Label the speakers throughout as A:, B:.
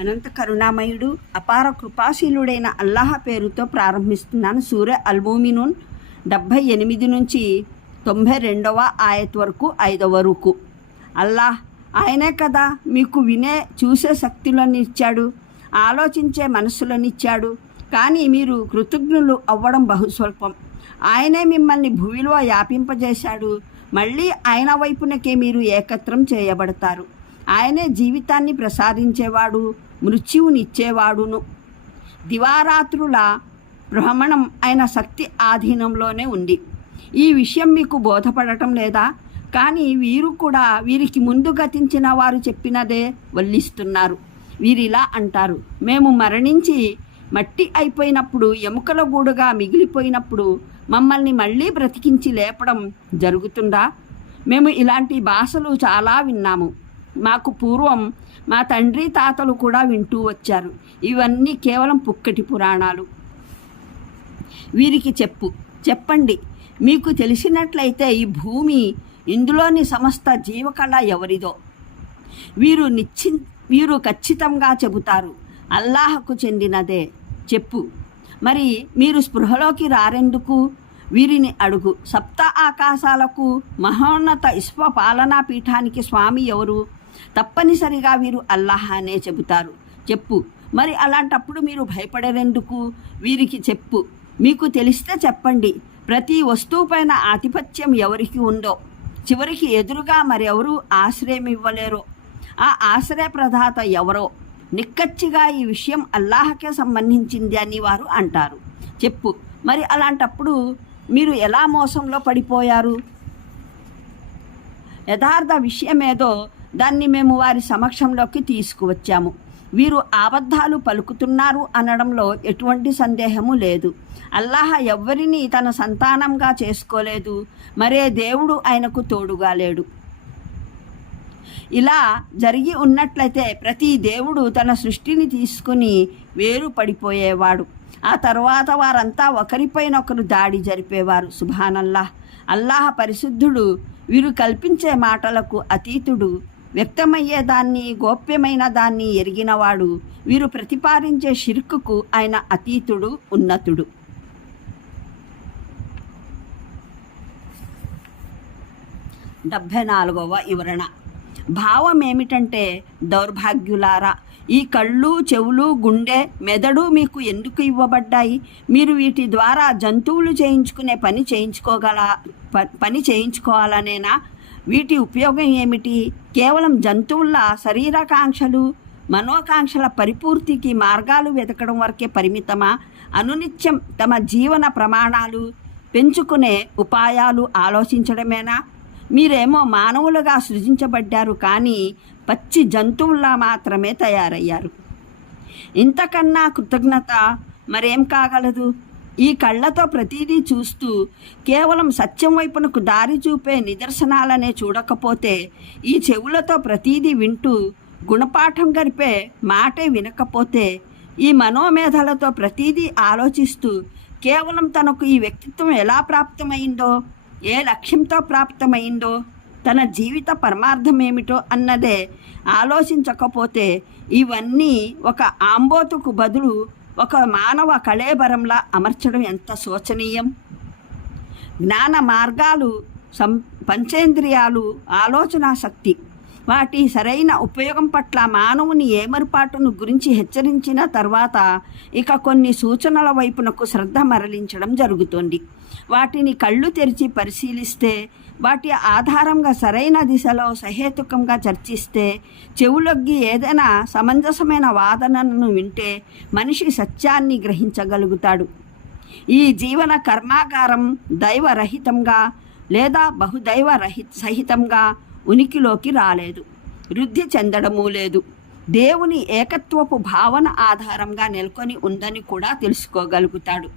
A: అనంత కరుణామయుడు అపార కృపాశీలుడైన అల్లాహ పేరుతో ప్రారంభిస్తున్నాను సూర్య అల్బూమినున్ డెబ్భై ఎనిమిది నుంచి తొంభై రెండవ ఆయత్ వరకు ఐదవ వరకు అల్లాహ్ ఆయనే కదా మీకు వినే చూసే శక్తులను ఇచ్చాడు ఆలోచించే మనస్సులను ఇచ్చాడు. కానీ మీరు కృతజ్ఞులు అవ్వడం బహుస్వల్పం. ఆయనే మిమ్మల్ని భూమిలో యాపింపజేశాడు మళ్ళీ ఆయన వైపునకే మీరు ఏకత్రం చేయబడతారు. ఆయనే జీవితాన్ని ప్రసాదించేవాడు. మృత్యువునిచ్చేవాడును దివారాత్రుల భ్రమణం అయిన శక్తి ఆధీనంలోనే ఉంది. ఈ విషయం మీకు బోధపడటం లేదా? కానీ వీరు కూడా వీరికి ముందు గతించిన వారు చెప్పినదే వల్లిస్తున్నారు. వీరిలా అంటారు మేము మరణించి మట్టి అయిపోయినప్పుడు ఎముకల గూడుగా మిగిలిపోయినప్పుడు మమ్మల్ని మళ్ళీ బ్రతికించి లేపడం జరుగుతుందా? మేము ఇలాంటి భాషలు చాలా విన్నాము. మాకు పూర్వం మా తండ్రి తాతలు కూడా వింటూ వచ్చారు. ఇవన్నీ కేవలం పుక్కటి పురాణాలు. వీరికి చెప్పు చెప్పండి. మీకు తెలిసినట్లయితే ఈ భూమి ఇందులోని సమస్త జీవకళ ఎవరిదో? వీరు నిశ్చి వీరు ఖచ్చితంగా చెబుతారు. అల్లాహకు చెందినదే. చెప్పు. మరి మీరు స్పృహలోకి రారెందుకు? వీరిని అడుగు. సప్త ఆకాశాలకు మహోన్నత ఇష్వ పాలనా పీఠానికి స్వామి ఎవరు? తప్పనిసరిగా వీరు అల్లాహ్ అనే చెబుతారు. చెప్పు. మరి అలాంటప్పుడు మీరు భయపడరెందుకు వీరికి చెప్పు. మీకు తెలిస్తే చెప్పండి. ప్రతి వస్తువుపైన ఆధిపత్యం ఎవరికి ఉందో? చివరికి ఎదురుగా మరెవరూ ఆశ్రయం ఇవ్వలేరో ఆ ఆశ్రయ ప్రదాత ఎవరో? నిక్కచ్చిగా ఈ విషయం అల్లాహకే సంబంధించింది అని వారు అంటారు. చెప్పు. మరి అలాంటప్పుడు మీరు ఎలా మోసంలో పడిపోయారు? యథార్థ విషయమేదో దాన్ని మేము వారి సమక్షంలోకి తీసుకువచ్చాము. వీరు అబద్ధాలు పలుకుతున్నారు అనడంలో ఎటువంటి సందేహము లేదు. అల్లాహ ఎవ్వరిని తన సంతానంగా చేసుకోలేదు. మరే దేవుడు ఆయనకు తోడుగా లేడు. ఇలా జరిగి ఉన్నట్లయితే ప్రతి దేవుడు తన సృష్టిని తీసుకుని వేరు పడిపోయేవాడు. ఆ తర్వాత వారంతా ఒకరిపైనొకరు దాడి జరిపేవారు. సుభానల్లాహ్. అల్లాహ పరిశుద్ధుడు వీరు కల్పించే మాటలకు అతీతుడు వ్యక్తమయ్యే దాన్ని గోప్యమైన దాన్ని ఎరిగినవాడు వీరు ప్రతిపాదించే షిర్కుకు ఆయన అతీతుడు ఉన్నతుడు. డెబ్భై నాలుగవ వివరణ. భావం ఏమిటంటే దౌర్భాగ్యులారా ఈ కళ్ళు చెవులు గుండె మెదడు మీకు ఎందుకు ఇవ్వబడ్డాయి? మీరు వీటి ద్వారా జంతువులు చేయించుకునే పని చేయించుకోగల ప- పని చేయించుకోవాలనేనా? వీటి ఉపయోగం ఏమిటి? కేవలం జంతువుల శరీరాకాంక్షలు మనోకాంక్షల పరిపూర్తికి మార్గాలు వెతకడం వరకే పరిమితమా? అనునిత్యం తమ జీవన ప్రమాణాలు పెంచుకునే ఉపాయాలు ఆలోచించడమేనా? మీరేమో మానవులుగా సృజించబడ్డారు కానీ పచ్చి జంతువుల్లా మాత్రమే తయారయ్యారు. ఇంతకన్నా కృతజ్ఞత మరేం కాగలదు? ఈ కళ్ళతో ప్రతిదీ చూస్తూ కేవలం సత్యం వైపునకు దారి చూపే నిదర్శనాలనే చూడకపోతే ఈ చెవులతో ప్రతిదీ వింటూ గుణపాఠం గడిపే మాటే వినకపోతే ఈ మనోమేధలతో ప్రతిదీ ఆలోచిస్తూ కేవలం తనకు ఈ వ్యక్తిత్వం ఎలా ప్రాప్తమైందో ఏ లక్ష్యంతో ప్రాప్తమైందో తన జీవిత పరమార్థం ఏమిటో అన్నదే ఆలోచించకపోతే ఇవన్నీ ఒక ఆంబోతుకు బదులు ఒక మానవ కళేబరంలా అమర్చడం ఎంత శోచనీయం? జ్ఞాన మార్గాలు సం పంచేంద్రియాలు ఆలోచనా శక్తి వాటి సరైన ఉపయోగం పట్ల మానవుని ఏమరుపాటును గురించి హెచ్చరించిన తర్వాత ఇక కొన్ని సూచనల వైపునకు శ్రద్ధ మరలించడం జరుగుతుంది. వాటిని కళ్ళు తెరిచి పరిశీలిస్తే వాటి ఆధారంగా సరైన దిశలో సహేతుకంగా చర్చిస్తే చెవులొగ్గి ఏదైనా సమంజసమైన వాదనను వింటే మనిషి సత్యాన్ని గ్రహించగలుగుతాడు. ఈ జీవన కర్మాగారం దైవరహితంగా లేదా బహుదైవ రహి సహితంగా ఉనికిలోకి రాలేదు. వృద్ధి చెందడము లేదు. దేవుని ఏకత్వపు భావన ఆధారంగా నెలకొని ఉందని కూడా తెలుసుకోగలుగుతాడు.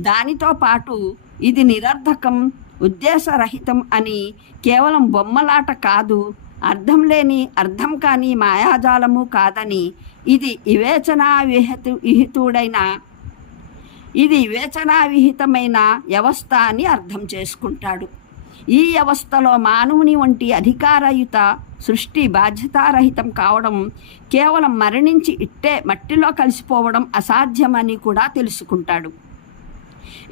A: దానితో పాటు ఇది నిరర్ధకం ఉద్దేశరహితం అని కేవలం బొమ్మలాట కాదు అర్థం లేని అర్థం కాని మాయాజాలము కాదని ఇది వివేచనా విహితు విహితుడైన ఇది వివేచనా విహితమైన వ్యవస్థ అని అర్థం చేసుకుంటాడు. ఈ వ్యవస్థలో మానవుని వంటి అధికారయుత సృష్టి బాధ్యతారహితం కావడం కేవలం మరణించి ఇట్టే మట్టిలో కలిసిపోవడం అసాధ్యమని కూడా తెలుసుకుంటాడు.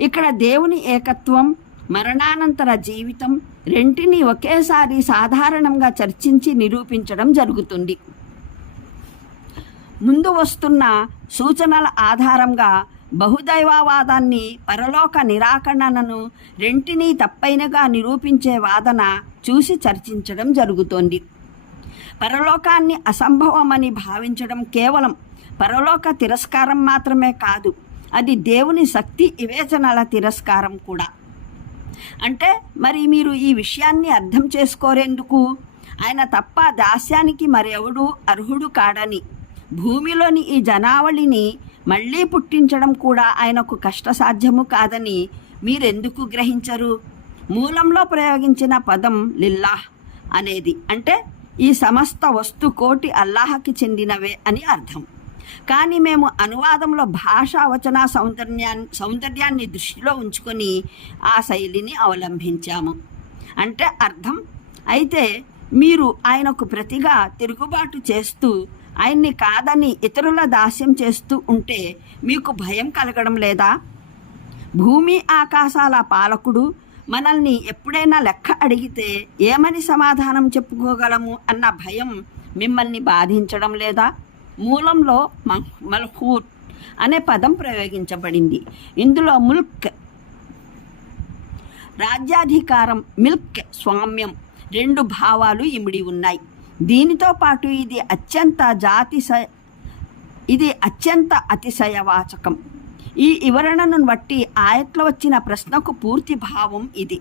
A: ఇక్కడ దేవుని ఏకత్వం మరణానంతర జీవితం రెంటిని ఒకేసారి సాధారణంగా చర్చించి నిరూపించడం జరుగుతుంది. ముందు వస్తున్న సూచనల ఆధారంగా బహుదైవవాదాన్ని పరలోక నిరాకరణను రెంటినీ తప్పైనగా నిరూపించే వాదన చూసి చర్చించడం జరుగుతోంది. పరలోకాన్ని అసంభవమని భావించడం కేవలం పరలోక తిరస్కారం మాత్రమే కాదు అది దేవుని శక్తి వివేచనల తిరస్కారం కూడా. అంటే మరి మీరు ఈ విషయాన్ని అర్థం చేసుకోరేందుకు? ఆయన తప్ప దాస్యానికి మరెవడూ అర్హుడు కాడని. భూమిలోని ఈ జనావళిని మళ్ళీ పుట్టించడం కూడా ఆయనకు కష్టసాధ్యము కాదని మీరెందుకు గ్రహించరు? మూలంలో ప్రయోగించిన పదం లిల్లాహ్ అనేది అంటే ఈ సమస్త వస్తు కోటి అల్లాహకి చెందినవే అని అర్థం. కానీ మేము అనువాదంలో భాషా వచన సౌందర్యాన్ని సౌందర్యాన్ని దృష్టిలో ఉంచుకొని ఆ శైలిని అవలంబించాము. అంటే అర్థం అయితే మీరు ఆయనకు ప్రతిగా తిరుగుబాటు చేస్తూ ఆయన్ని కాదని ఇతరుల దాస్యం చేస్తూ ఉంటే మీకు భయం కలగడం లేదా? భూమి ఆకాశాల పాలకుడు మనల్ని ఎప్పుడైనా లెక్క అడిగితే ఏమని సమాధానం చెప్పుకోగలము అన్న భయం మిమ్మల్ని బాధించడం లేదా? మూలంలో మ- మల్హూట్ అనే పదం ప్రయోగించబడింది. ఇందులో ముల్క్ రాజ్యాధికారం మిల్క్ స్వామ్యం రెండు భావాలు ఇమిడి ఉన్నాయి. దీనితో పాటు ఇది అత్యంత జాతి ఇది అత్యంత అతిశయవాచకం. ఈ వివరణను బట్టి ఆయట్లో వచ్చిన ప్రశ్నకు పూర్తి భావం ఇది.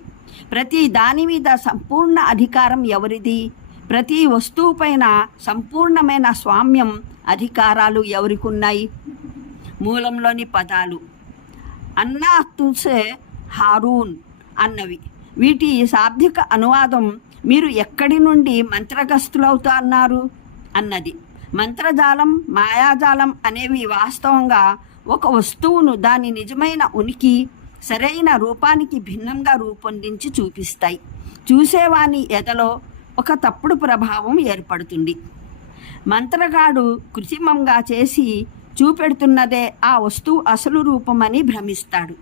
A: ప్రతి దాని మీద సంపూర్ణ అధికారం ఎవరిది? ప్రతి వస్తువుపైన సంపూర్ణమైన స్వామ్యం అధికారాలు ఎవరికున్నాయి? మూలంలోని పదాలు అన్నా తుసే హారూన్ అన్నవి. వీటి శాబ్దిక అనువాదం మీరు ఎక్కడి నుండి మంత్రగస్తులవుతా అన్నారు? అన్నది. మంత్రజాలం మాయాజాలం అనేవి వాస్తవంగా ఒక వస్తువును దాని నిజమైన ఉనికి సరైన రూపానికి భిన్నంగా రూపొందించి చూపిస్తాయి. చూసేవాని ఎదలో ఒక తప్పుడు ప్రభావం ఏర్పడుతుంది. మంత్రగాడు కృత్రిమంగా చేసి చూపెడుతున్నదే ఆ వస్తువు అసలు రూపమని భ్రమిస్తాడు.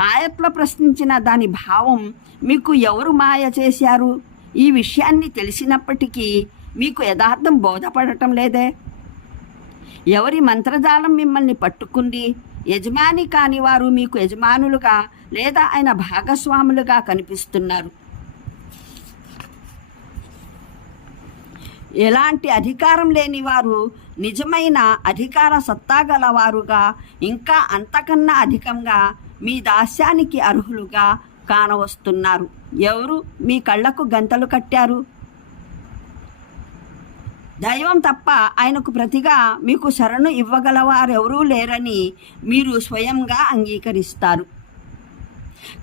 A: ఆయత్లో ప్రశ్నించిన దాని భావం మీకు ఎవరు మాయ చేశారు? ఈ విషయాన్ని తెలిసినప్పటికీ మీకు యథార్థం బోధపడటం లేదే? ఎవరి మంత్రజాలం మిమ్మల్ని పట్టుకుంది? యజమాని కాని వారు మీకు యజమానులుగా లేదా ఆయన భాగస్వాములుగా కనిపిస్తున్నారు. ఎలాంటి అధికారం లేని వారు నిజమైన అధికార సత్తా గలవారుగా ఇంకా అంతకన్నా అధికంగా మీ దాస్యానికి అర్హులుగా కానవస్తున్నారు. ఎవరు మీ కళ్ళకు గంతలు కట్టారు? దైవం తప్ప ఆయనకు ప్రతిగా మీకు శరణు ఇవ్వగలవారెవరూ లేరని మీరు స్వయంగా అంగీకరిస్తారు.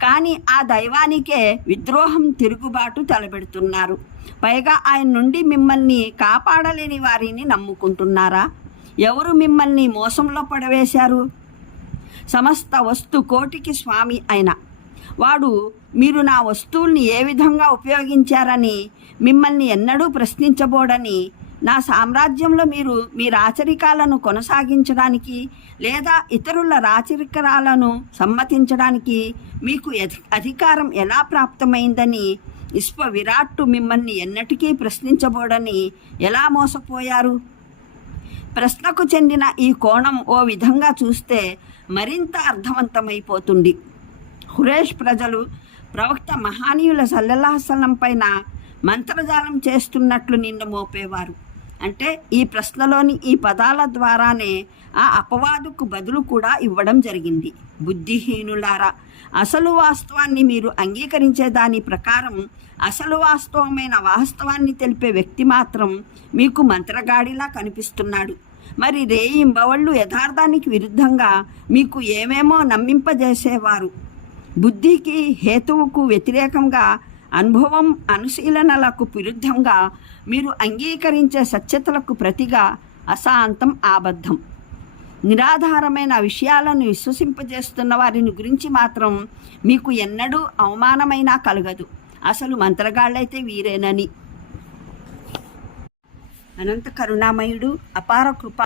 A: కానీ ఆ దైవానికే విద్రోహం తిరుగుబాటు తలపెడుతున్నారు. పైగా ఆయన నుండి మిమ్మల్ని కాపాడలేని వారిని నమ్ముకుంటున్నారా? ఎవరు మిమ్మల్ని మోసంలో పడవేశారు? సమస్త వస్తు కోటికి స్వామి అయిన వాడు మీరు నా వస్తువుల్ని ఏ విధంగా ఉపయోగించారని మిమ్మల్ని ఎన్నడూ ప్రశ్నించబోడని నా సామ్రాజ్యంలో మీరు మీ రాచరికాలను కొనసాగించడానికి లేదా ఇతరుల రాచరికరాలను సమ్మతించడానికి మీకు అధికారం ఎలా ప్రాప్తమైందని విశ్వ విరాట్టు మిమ్మల్ని ఎన్నటికీ ప్రశ్నించబోడని ఎలా మోసపోయారు? ప్రశ్నకు చెందిన ఈ కోణం ఓ విధంగా చూస్తే మరింత అర్థవంతమైపోతుంది. ఖురేష్ ప్రజలు ప్రవక్త మహానీయుల సల్లెల్లాహసలం పైన మంత్రజాలం చేస్తున్నట్లు నిన్ను మోపేవారు. అంటే ఈ ప్రశ్నలోని ఈ పదాల ద్వారానే ఆ అపవాదుకు బదులు కూడా ఇవ్వడం జరిగింది. బుద్ధిహీనులారా అసలు వాస్తవాన్ని మీరు అంగీకరించే దాని ప్రకారం అసలు వాస్తవమైన వాస్తవాన్ని తెలిపే వ్యక్తి మాత్రం మీకు మంత్రగాడిలా కనిపిస్తున్నాడు. మరి రేయింబవళ్ళు యథార్థానికి విరుద్ధంగా మీకు ఏమేమో నమ్మింపజేసేవారు. బుద్ధికి హేతువుకు వ్యతిరేకంగా అనుభవం అనుశీలనలకు విరుద్ధంగా మీరు అంగీకరించే సత్యతలకు ప్రతిగా అశాంతం ఆబద్ధం. నిరాధారమైన విషయాలను విశ్వసింపజేస్తున్న వారిని గురించి మాత్రం మీకు ఎన్నడూ అవమానమైనా కలగదు. అసలు మంత్రగాళ్ళైతే వీరేనని. అనంత కరుణామయుడు అపార కృప